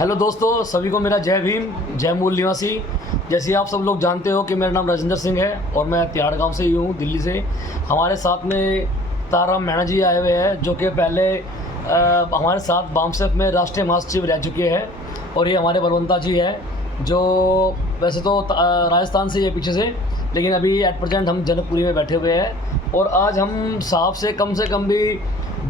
Hello दोस्तों, सभी को मेरा जय भीम, जय मूल निवासी। जैसे आप सब लोग जानते हो कि मेरा नाम राजेंद्र सिंह है और मैं तिहाड़ गांव से ही हूँ, दिल्ली से। हमारे साथ में ताराम मैणा जी आए हुए हैं, जो कि पहले हमारे साथ बामसेफ में राष्ट्रीय महासचिव रह चुके हैं। और ये हमारे बलवंता जी हैं, जो वैसे तो राजस्थान से ये पीछे से, लेकिन अभी एट प्रेजेंट हम जनकपुरी में बैठे हुए हैं। और आज हम साहब से कम भी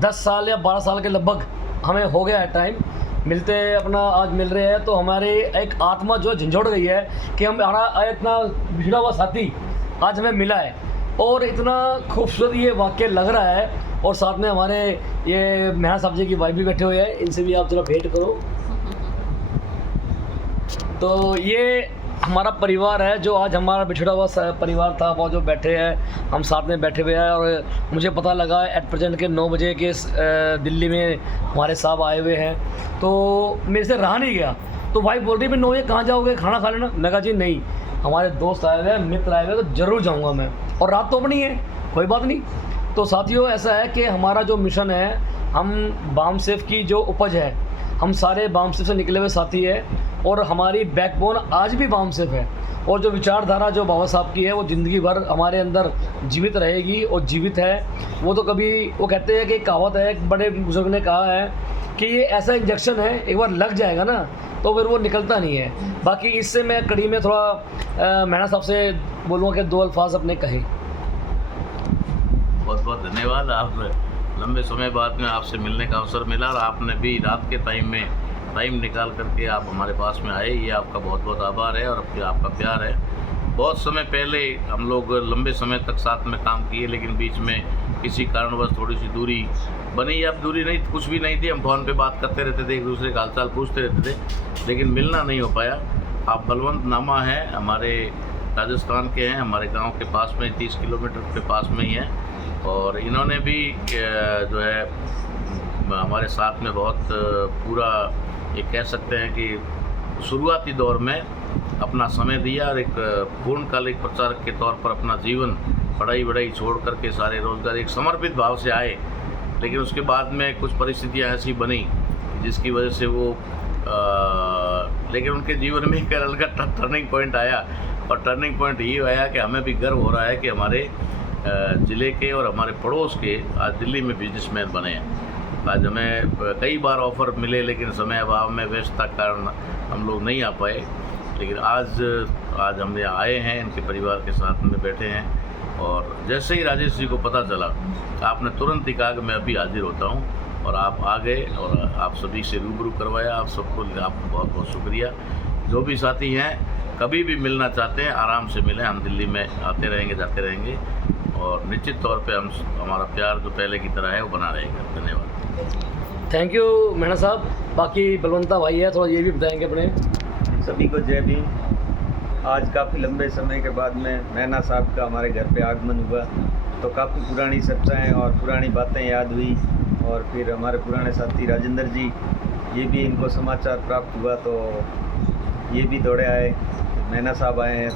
10 साल या 12 साल के लगभग हमें हो गया है टाइम मिलते अपना, आज मिल रहे हैं। तो हमारे एक आत्मा जो झंझोड़ गई है कि हमारा इतना बिछड़ा हुआ साथी आज हमें मिला है, और इतना खूबसूरत ये वाक्य लग रहा है। और साथ में हमारे ये मैणा साहब जी की वाइफ भी बैठे हुए हैं, इनसे भी आप जरा भेंट करो। तो ये हमारा परिवार है, जो आज हमारा बिछड़ा हुआ परिवार था, वो जो बैठे हैं, हम साथ में बैठे हुए हैं। और मुझे पता लगा एट प्रेजेंट के 9 बजे के दिल्ली में हमारे साहब आए हुए हैं। तो मेरे से रहा नहीं गया, तो भाई बोल रही मैं 9 बजे कहाँ जाओगे, खाना खा लेना। मैं कहा जी नहीं, हमारे दोस्त आए हुए हैं, मित्र आए हुए हैं, तो ज़रूर जाऊँगा मैं। और रात तो अपनी है, कोई बात नहीं। तो साथियों, ऐसा है कि हमारा जो मिशन है, हम बामसेफ की जो उपज है, हम सारे बामसेफ से निकले हुए साथी है। और हमारी बैकबोन आज भी बामसेफ है। और जो विचारधारा जो बाबा साहब की है, वो ज़िंदगी भर हमारे अंदर जीवित रहेगी और जीवित है। वो तो कभी, वो कहते हैं कि कहावत है, एक बड़े बुजुर्ग ने कहा है कि ये ऐसा इंजेक्शन है, एक बार लग जाएगा ना तो फिर वो निकलता नहीं है। बाकी इससे मैं कड़ी में थोड़ा मैणा साहब से बोलूँगा कि 2 अल्फाज अपने कहे। बहुत बहुत धन्यवाद। आप लंबे समय बाद में आपसे मिलने का अवसर मिला, और आपने भी रात के टाइम निकाल करके आप हमारे पास में आए, ये आपका बहुत बहुत आभार है और आपका प्यार है। बहुत समय पहले हम लोग लंबे समय तक साथ में काम किए, लेकिन बीच में किसी कारणवश थोड़ी सी दूरी बनी। अब दूरी नहीं, कुछ भी नहीं थी, हम फ़ोन पे बात करते रहते थे, एक दूसरे का हालचाल पूछते रहते थे, लेकिन मिलना नहीं हो पाया। आप बलवंत नामा हैं, हमारे राजस्थान के हैं, हमारे गाँव के पास में 30 किलोमीटर के पास में ही हैं। और इन्होंने भी जो है हमारे साथ में बहुत पूरा, ये कह सकते हैं कि शुरुआती दौर में अपना समय दिया, और एक पूर्णकालिक प्रचारक के तौर पर अपना जीवन पढ़ाई छोड़ करके सारे रोजगार एक समर्पित भाव से आए। लेकिन उसके बाद में कुछ परिस्थितियां ऐसी बनी जिसकी वजह से वो लेकिन उनके जीवन में एक अलग टर्निंग पॉइंट आया। और टर्निंग पॉइंट ये आया कि हमें भी गर्व हो रहा है कि हमारे ज़िले के और हमारे पड़ोस के आज दिल्ली में बिजनेसमैन बने हैं। आज हमें कई बार ऑफ़र मिले, लेकिन समय अभाव में, व्यस्तता के कारण हम लोग नहीं आ पाए। लेकिन आज हम यहाँ आए हैं, इनके परिवार के साथ में बैठे हैं। और जैसे ही राजेश जी को पता चला, आपने तुरंत ही कहा कि मैं अभी हाजिर होता हूँ, और आप आ गए और आप सभी से रूबरू करवाया। आप सबको आपको बहुत बहुत शुक्रिया। जो भी साथी हैं, कभी भी मिलना चाहते हैं, आराम से मिलें। हम दिल्ली में आते रहेंगे, जाते रहेंगे, और निश्चित तौर पे हमारा प्यार जो पहले की तरह है वो बना रहेगा। धन्यवाद। थैंक यू मैणा साहब। बाकी बलवंता भाई है, थोड़ा ये भी बताएंगे अपने। सभी को जय भीम। आज काफ़ी लंबे समय के बाद में मैणा साहब का हमारे घर पे आगमन हुआ, तो काफ़ी पुरानी चर्चाएं और पुरानी बातें याद हुई। और फिर हमारे पुराने साथी राजेंद्र जी, ये भी इनको समाचार प्राप्त हुआ, तो ये भी दौड़े आए, मैणा साहब आए हैं।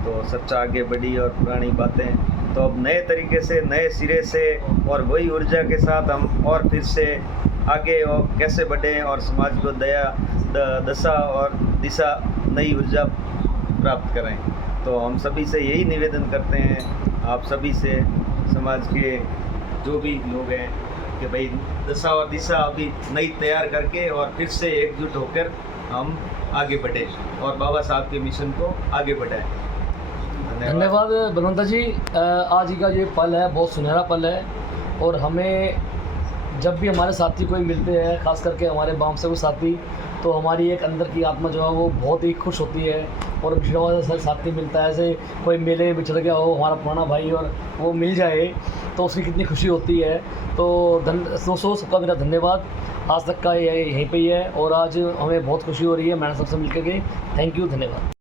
तो चर्चा आगे बढ़ी और पुरानी बातें, तो अब नए तरीके से, नए सिरे से और वही ऊर्जा के साथ हम और फिर से आगे और कैसे बढ़ें और समाज को दशा और दिशा, नई ऊर्जा प्राप्त करें। तो हम सभी से यही निवेदन करते हैं, आप सभी से, समाज के जो भी लोग हैं, कि भाई दशा और दिशा अभी नई तैयार करके और फिर से एकजुट होकर हम आगे बढ़ें और बाबा साहब के मिशन को आगे बढ़ाएं। धन्यवाद बलवंता जी। आज का ये पल है, बहुत सुनहरा पल है। और हमें जब भी हमारे साथी कोई मिलते हैं, ख़ास करके हमारे बामसेफ साथी, तो हमारी एक अंदर की आत्मा जो है वो बहुत ही खुश होती है। और बिछड़ा हुआ साथी मिलता है, ऐसे कोई मेले में बिछड़ गया हो हमारा पुराना भाई और वो मिल जाए, तो उसकी कितनी खुशी होती है। तो दोस्तों, सबका मेरा धन्यवाद। आज तक का यहीं पे ही है, और आज हमें बहुत खुशी हो रही है मैणा साहब से मिलकर के। थैंक यू, धन्यवाद।